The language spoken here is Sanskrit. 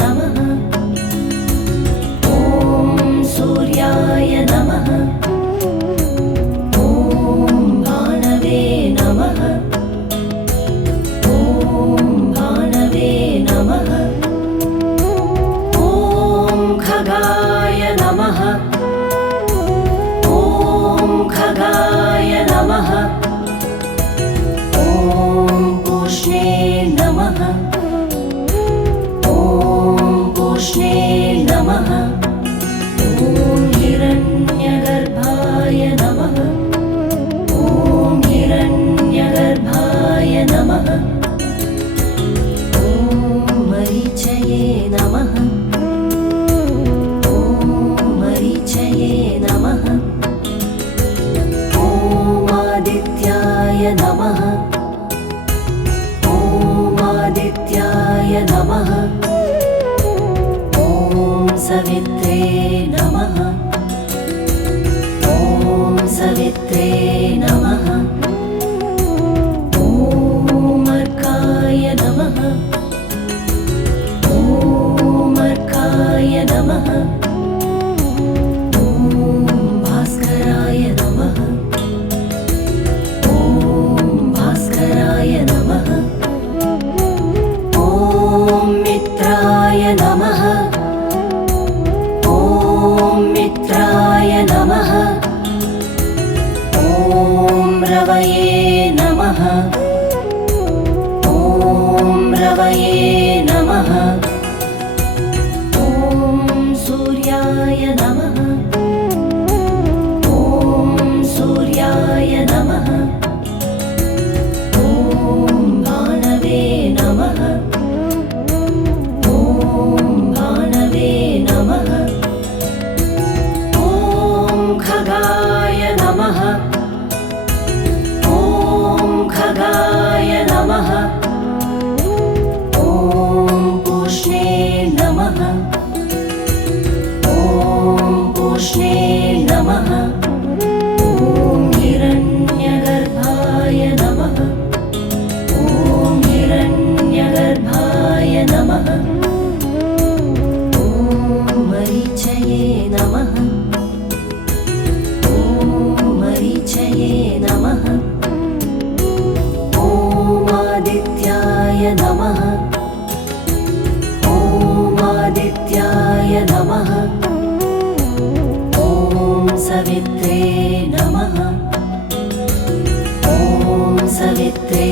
नमः। ॐ सूर्याय नमः। ॐ भानवे नमः। ॐ भानवे नमः। ॐ खगाय नमः। ॐ खगाय नमः। ॐ पूष्णे नमः। ॐ पूष्णे नमः। ॐ हिरण्यगर्भाय नमः। ॐ हिरण्यगर्भाय नमः। ॐ मरीचये नमः। ॐ मरीचये नमः। ॐ आदित्याय नमः। ॐ आदित्याय नमः। ॐ सवित्रे नमः। ॐ सवित्रे नमः। ॐ अर्काय नमः। ॐ अर्काय नमः। ॐ भास्कराय नमः। ॐ भास्कराय नमः। ॐ मित्राय नमः। ॐ मित्राय नमः। ॐ रवये नमः। ॐ रवये नमः। ॐ सूर्याय नमः। ॐ सूर्याय नमः। ॐ भानवे नमः। ॐ भानवे नमः। ॐ खगाय नमः। ॐ खगाय नमः। ॐ पूष्णे नमः। ॐ पूष्णे नमः। ॐ हिरण्यगर्भाय नमः। ॐ हिरण्यगर्भाय नमः। ॐ मरीचये नमः। ॐ मरीचये नमः। ॐ आदित्याय नमः। ॐ आदित्याय नमः। ॐ सवित्रे नमः। ॐ सवित्रे